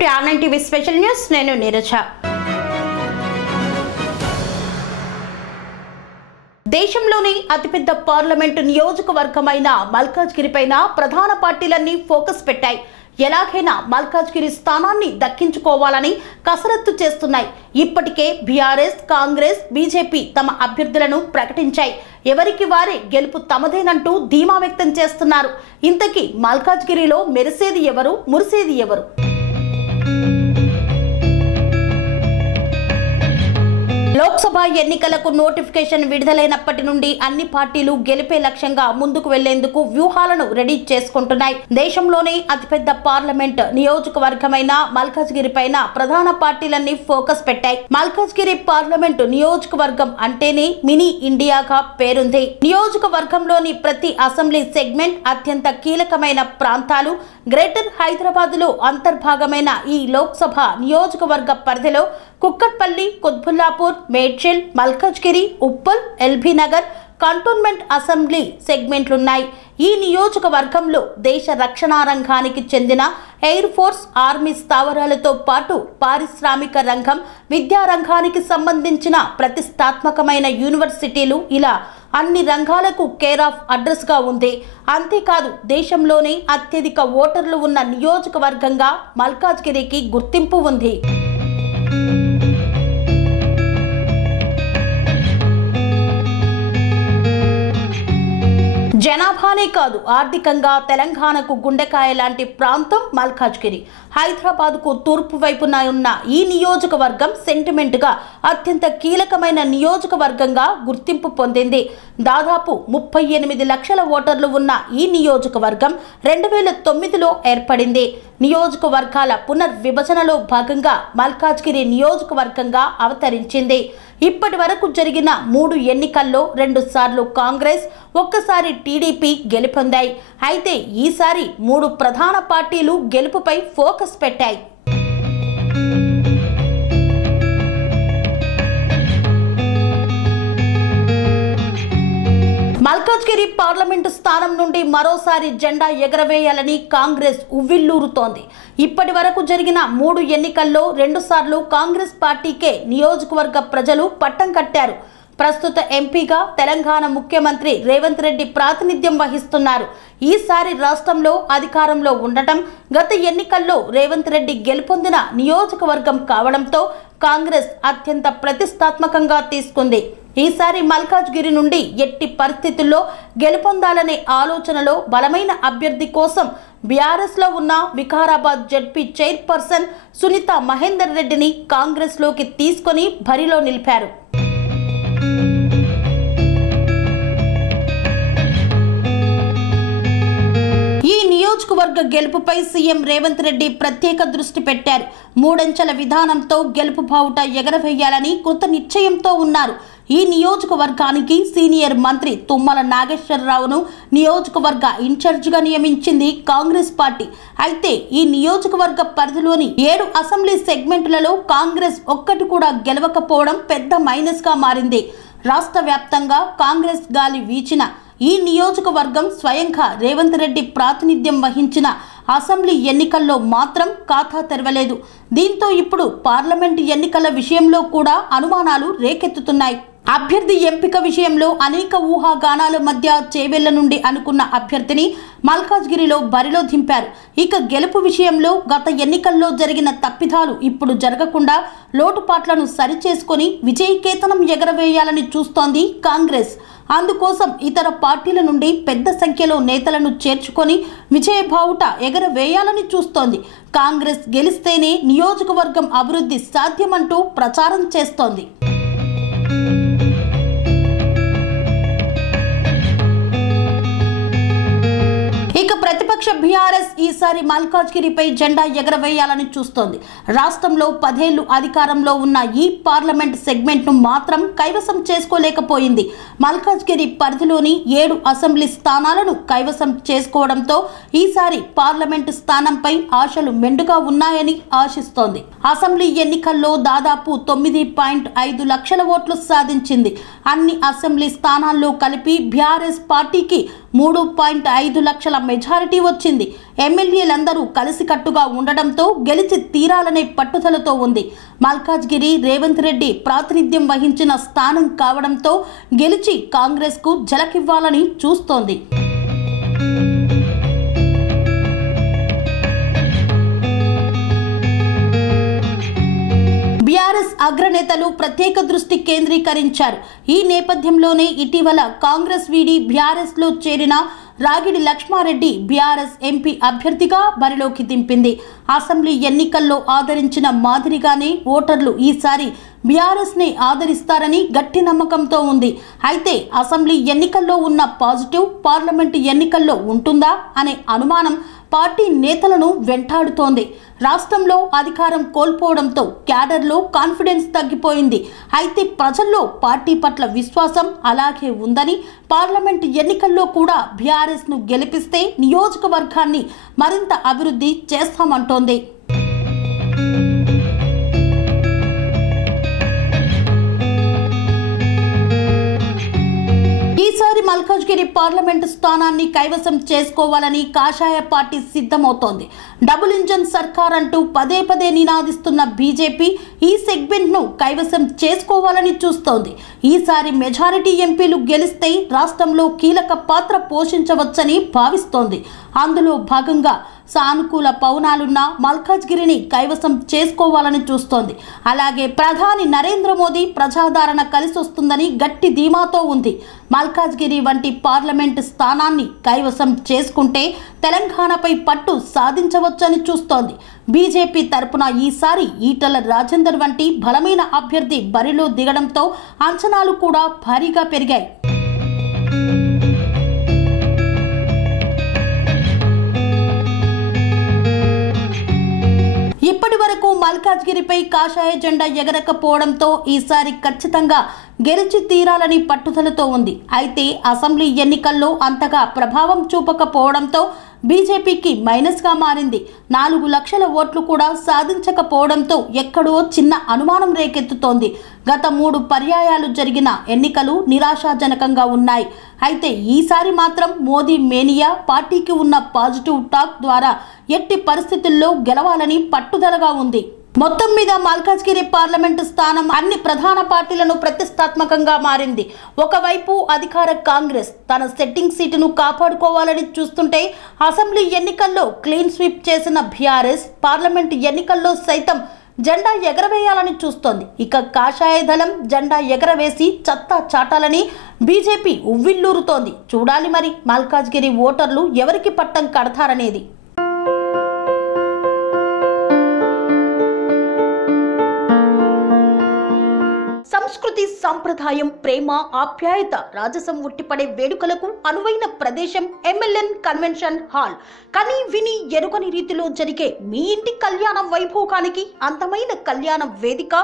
Welcome to online TV special news. నేను నీరజ. దేశంలోని అతిపెద్ద పార్లమెంటు నియోజకవర్గమైన మల్కాజ్గిరిపైన ప్రధాన పార్టీలన్నీ ఫోకస్ పెట్టాయి. ఎలాగైనా మల్కాజ్గిరి స్థానాన్ని దక్కించుకోవాలని కసరత్తు చేస్తున్నాయి. ఇప్పటికే బీఆర్ఎస్, కాంగ్రెస్, బీజేపీ తమ అభ్యర్థులను ప్రకటించాయి. ఎవరికి వారే గెలుపు తమదేనంటూ ధీమా వ్యక్తం చేస్తున్నారు. ఇంతకీ మల్కాజ్గిరిలో మెరిసేది ఎవరు, మురిసేది ఎవరు? లోక్సభ ఎన్నికలకు నోటిఫికేషన్ విడుదలైనప్పటి నుండి అన్ని పార్టీలు గెలిపే లక్ష్యంగా ముందుకు వెళ్లేందుకు వ్యూహాలను రెడీ చేసుకుంటున్నాయి. దేశంలోనే అతిపెద్ద పార్లమెంట్ నియోజకవర్గమైన మల్కాజ్గిరి పైన ప్రధాన పార్టీలన్నీ ఫోకస్ పెట్టాయి. మల్కాజ్గిరి పార్లమెంటు నియోజకవర్గం అంటేనే మినీ ఇండియాగా పేరుంది. నియోజకవర్గంలోని ప్రతి అసెంబ్లీ సెగ్మెంట్ అత్యంత కీలకమైన ప్రాంతాలు. గ్రేటర్ హైదరాబాద్ లో అంతర్భాగమైన ఈ లోక్సభ నియోజకవర్గ పరిధిలో Kukatpally, Quthbullapur, Medchal, Malkajgiri, Uppal, LB Nagar cantonment assembly సెగ్మెంట్లున్నాయి. ఈ నియోజకవర్గంలో దేశ రక్షణ రంగానికి చెందిన ఎయిర్ ఫోర్స్, ఆర్మీ స్థావరాలతో పాటు పారిశ్రామిక రంగం, విద్యా రంగానికి సంబంధించిన ప్రతిష్టాత్మకమైన యూనివర్సిటీలు, ఇలా అన్ని రంగాలకు కేర్ ఆఫ్ అడ్రస్ గా ఉంది. అంతేకాదు దేశంలోనే అత్యధిక ఓటర్లు ఉన్న నియోజకవర్గంగా మల్కాజ్గిరికి గుర్తింపు ఉంది. జనాభానే కాదు, ఆర్థికంగా తెలంగాణకు గుండెకాయ లాంటి ప్రాంతం మల్కాజ్గిరి. హైదరాబాద్కు తూర్పు వైపున ఉన్న ఈ నియోజకవర్గం సెంటిమెంట్గా అత్యంత కీలకమైన నియోజకవర్గంగా గుర్తింపు పొందింది. దాదాపు 38 లక్షల ఓటర్లు ఉన్న ఈ నియోజకవర్గం 2009లో ఏర్పడింది. నియోజకవర్గాల పునర్విభజనలో భాగంగా మల్కాజ్గిరి నియోజకవర్గంగా అవతరించింది. ఇప్పటి వరకు జరిగిన 3 ఎన్నికల్లో 2 సార్లు కాంగ్రెస్, ఒక్కసారి టీడీపీ గెలుపొందాయి. అయితే ఈసారి 3 ప్రధాన పార్టీలు గెలుపుపై ఫోకస్ పెట్టాయి. మల్కాజ్గిరి పార్లమెంటు స్థానం నుండి మరోసారి జెండా ఎగరవేయాలని కాంగ్రెస్ ఉవ్విల్లూరుతోంది. ఇప్పటి వరకు జరిగిన 3 ఎన్నికల్లో 2 సార్లు కాంగ్రెస్ పార్టీకే నియోజకవర్గ ప్రజలు పట్టం కట్టారు. ప్రస్తుత ఎంపీగా తెలంగాణ ముఖ్యమంత్రి రేవంత్ రెడ్డి ప్రాతినిధ్యం వహిస్తున్నారు. ఈసారి రాష్ట్రంలో అధికారంలో ఉండటం, గత ఎన్నికల్లో రేవంత్ రెడ్డి గెలుపొందిన నియోజకవర్గం కావడంతో కాంగ్రెస్ అత్యంత ప్రతిష్టాత్మకంగా తీసుకుంది. ఈసారి మల్కాజ్గిరి నుండి ఎట్టి పరిస్థితుల్లో గెలుపొందాలనే ఆలోచనలో బలమైన అభ్యర్థి కోసం బీఆర్ఎస్ లో ఉన్న వికారాబాద్ జడ్పీ చైర్పర్సన్ సునీత మహేందర్ రెడ్డిని కాంగ్రెస్ లోకి తీసుకొని బరిలో నిలిపారు. ఈ నియోజకవర్గ గెలుపుపై సీఎం రేవంత్ రెడ్డి ప్రత్యేక దృష్టి పెట్టారు. 3 అంచెల విధానంతో గెలుపు బావుట ఎగరవేయాలని కృత నిశ్చయంతో ఉన్నారు. ఈ నియోజకవర్గానికి సీనియర్ మంత్రి తుమ్మల నాగేశ్వరరావును నియోజకవర్గ ఇన్ఛార్జిగా నియమించింది కాంగ్రెస్ పార్టీ. అయితే ఈ నియోజకవర్గ పరిధిలోని 7 అసెంబ్లీ సెగ్మెంట్లలో కాంగ్రెస్ ఒక్కటి కూడా గెలవకపోవడం పెద్ద మైనస్ గా మారింది. రాష్ట్ర వ్యాప్తంగా కాంగ్రెస్ గాలి వీచిన ఈ నియోజకవర్గం స్వయంగా రేవంత్ రెడ్డి ప్రాతినిధ్యం వహించిన అసెంబ్లీ ఎన్నికల్లో మాత్రం ఖాతా తెరవలేదు. దీంతో ఇప్పుడు పార్లమెంటు ఎన్నికల విషయంలో కూడా అనుమానాలు రేకెత్తుతున్నాయి. అభ్యర్థి ఎంపిక విషయంలో అనేక ఊహాగానాల మధ్య చేవెళ్ల నుండి అనుకున్న అభ్యర్థిని మల్కాజ్గిరిలో బరిలో దింపారు. ఇక గెలుపు విషయంలో గత ఎన్నికల్లో జరిగిన తప్పిదాలు ఇప్పుడు జరగకుండా లోటుపాట్లను సరిచేసుకొని విజయకేతనం ఎగరవేయాలని చూస్తోంది కాంగ్రెస్. అందుకోసం ఇతర పార్టీల నుండి పెద్ద సంఖ్యలో నేతలను చేర్చుకొని విజయబావుట ఎగరవేయాలని చూస్తోంది. కాంగ్రెస్ గెలిస్తేనే నియోజకవర్గం అభివృద్ధి సాధ్యమంటూ ప్రచారం చేస్తోంది. ఇక ప్రతిపక్ష బీఆర్ఎస్ ఈసారి మల్కాజ్గిరిపై జెండా ఎగరవేయాలని చూస్తోంది. రాష్ట్రంలో 10 ఏళ్లు అధికారంలో ఉన్న ఈ పార్లమెంట్ సెగ్మెంట్ను మాత్రం కైవసం చేసుకోలేకపోయింది. మల్కాజ్గిరి పరిధిలోని 7 అసెంబ్లీ స్థానాలను కైవసం చేసుకోవడంతో ఈసారి పార్లమెంటు స్థానంపై ఆశలు మెండుగా ఉన్నాయని ఆశిస్తోంది. అసెంబ్లీ ఎన్నికల్లో దాదాపు 9.5 లక్షల ఓట్లు సాధించింది. అన్ని అసెంబ్లీ స్థానాల్లో కలిపి బీఆర్ఎస్ పార్టీకి 3.5 లక్షల మెజారిటీ వచ్చింది. ఎమ్మెల్యేలందరూ కలిసికట్టుగా ఉండడంతో గెలిచి తీరాలనే పట్టుదలతో ఉంది. మల్కాజ్గిరి రేవంత్ రెడ్డి ప్రాతినిధ్యం వహించిన స్థానం కావడంతో గెలిచి కాంగ్రెస్కు జలకివ్వాలని చూస్తోంది. బీఆర్ఎస్ అగ్రనేతలు ప్రత్యేక దృష్టి కేంద్రీకరించారు. ఈ నేపథ్యంలోనే ఇటీవల కాంగ్రెస్ వీడి బీఆర్ఎస్ లో చేరిన రాగిడి లక్ష్మారెడ్డి బీఆర్ఎస్ ఎంపీ అభ్యర్థిగా బరిలోకి దింపింది. అసెంబ్లీ ఎన్నికల్లో ఆదరించిన మాదిరిగానే ఓటర్లు ఈసారి బీఆర్ఎస్ ని ఆదరిస్తారని గట్టి నమ్మకంతో ఉంది. అయితే అసెంబ్లీ ఎన్నికల్లో ఉన్న పాజిటివ్ పార్లమెంటు ఎన్నికల్లో ఉంటుందా అనే అనుమానం పార్టీ నేతలను వెంటాడుతోంది. రాష్ట్రంలో అధికారం కోల్పోవడంతో క్యాడర్లో కాన్ఫిడెన్స్ తగ్గిపోయింది. అయితే ప్రజల్లో పార్టీ పట్ల విశ్వాసం అలాగే ఉందని, పార్లమెంటు ఎన్నికల్లో కూడా బీఆర్ఎస్ ను గెలిపిస్తే నియోజకవర్గాన్ని మరింత అభివృద్ధి చేస్తామంటోంది. ఈసారి మల్కాజ్గిరి పార్లమెంటు స్థానాన్ని కైవసం చేసుకోవాలని కాషాయ పార్టీ సిద్ధమవుతోంది. డబుల్ ఇంజన్ సర్కార్ అంటూ పదే పదే నినాదిస్తున్న బీజేపీ ఈ సెగ్మెంట్ ను కైవసం చేసుకోవాలని చూస్తోంది. ఈసారి మెజారిటీ ఎంపీలు గెలిస్తే రాష్ట్రంలో కీలక పాత్ర పోషించవచ్చని భావిస్తోంది. అందులో భాగంగా సానుకూల పవనాలున్న మల్కాజ్గిరిని కైవసం చేసుకోవాలని చూస్తోంది. అలాగే ప్రధాని నరేంద్ర మోదీ ప్రజాదరణ కలిసొస్తుందని గట్టి ధీమాతో ఉంది. మల్కాజ్గిరి వంటి పార్లమెంటు స్థానాన్ని కైవసం చేసుకుంటే తెలంగాణపై పట్టు సాధించవచ్చని చూస్తోంది. బీజేపీ తరపున ఈసారి ఈటల రాజేందర్ వంటి బలమైన అభ్యర్థి బరిలో దిగడంతో అంచనాలు కూడా భారీగా పెరిగాయి. ఇప్పటి వరకు మల్కాజ్గిరిపై కాషాయ జెండా ఎగరకపోవడంతో ఈసారి ఖచ్చితంగా గెలిచి తీరాలని పట్టుదలతో ఉంది. అయితే అసెంబ్లీ ఎన్నికల్లో అంతగా ప్రభావం చూపకపోవడంతో బీజేపీకి మైనస్గా మారింది. 4 లక్షల ఓట్లు కూడా సాధించకపోవడంతో ఎక్కడో చిన్న అనుమానం రేకెత్తుతోంది. గత 3 పర్యాయాలు జరిగిన ఎన్నికలు నిరాశాజనకంగా ఉన్నాయి. అయితే ఈసారి మాత్రం మోదీ మేనియా, పార్టీకి ఉన్న పాజిటివ్ టాక్ ద్వారా ఎట్టి పరిస్థితుల్లో గెలవాలని పట్టుదలగా ఉంది. మొత్తం మీద మల్కాజ్గిరి పార్లమెంటు స్థానం అన్ని ప్రధాన పార్టీలను ప్రతిష్టాత్మకంగా మారింది. ఒకవైపు అధికార కాంగ్రెస్ తన సెట్టింగ్ సీటును కాపాడుకోవాలని చూస్తుంటే, అసెంబ్లీ ఎన్నికల్లో క్లీన్ స్వీప్ చేసిన బీఆర్ఎస్ పార్లమెంటు ఎన్నికల్లో సైతం జెండా ఎగరవేయాలని చూస్తోంది. ఇక కాషాయ దళం జెండా ఎగరవేసి చత్తా చాటాలని బీజేపీ ఉవ్విల్లూరుతోంది. చూడాలి మరి మల్కాజ్గిరి ఓటర్లు ఎవరికి పట్టం కడతారనేది. సంస్కృతి, సంప్రదాయం, ప్రేమ, ఆప్యాయత, రాజసం ఉట్టిపడే వేడుకలకు అనువైన ప్రదేశం ఎంఎల్ఎన్ కన్వెన్షన్ హాల్. కని విని ఎరుగని రీతిలో జరిగే మీ ఇంటి కళ్యాణ వైభోగానికి అందమైన కళ్యాణ వేదిక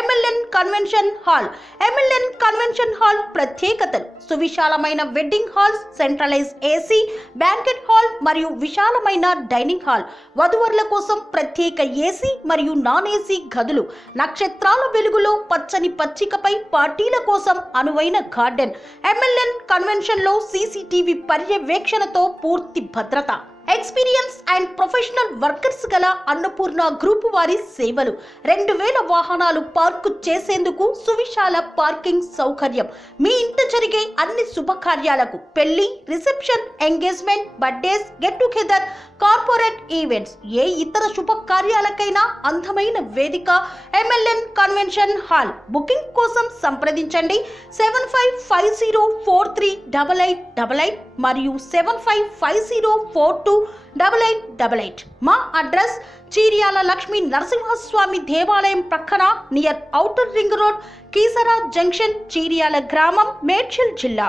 MLN convention hall. MLN convention hall ప్రత్యేకతలు: సువిశాలమైన wedding halls, centralise AC banquet hall మరియు విశాలమైన డైనింగ్ హాల్, వధువరుల కోసం ప్రత్యేక ఏసీ మరియు నాన్ ఏసీ గదులు, నక్షత్రాల వెలుగులో పచ్చని పచ్చికపై పార్టీల కోసం అనువైన గార్డెన్. ఎంఎల్ఎన్ కన్వెన్షన్ లో సీసీటీవీ పర్యవేక్షణతో పూర్తి భద్రత. ఎక్స్పీరియన్స్ అండ్ ప్రొఫెషనల్ వర్కర్స్ గల అన్నపూర్ణ గ్రూప్ వారి సేవలు. 2000 వాహనాలు పార్కు చేసేందుకు సువిశాల పార్కింగ్ సౌకర్యం. మీ ఇంట జరిగే అన్ని శుభకార్యాలకు, పెళ్లి, reception, engagement, birthdays, get together, corporate events, ఏ ఇతర శుభకార్యాలకైనా అందమైన వేదిక ఎంఎల్ఎన్ కన్వెన్షన్ హాల్. బుకింగ్ కోసం సంప్రదించండి 7550438888 మరియు 7550428888. మా అడ్రస్ చీర్యాల లక్ష్మీ నరసింహస్వామి దేవాలయం ప్రక్కన, near outer ring road, Keesara junction, Cheeryal గ్రామం, మేడ్చల్ జిల్లా.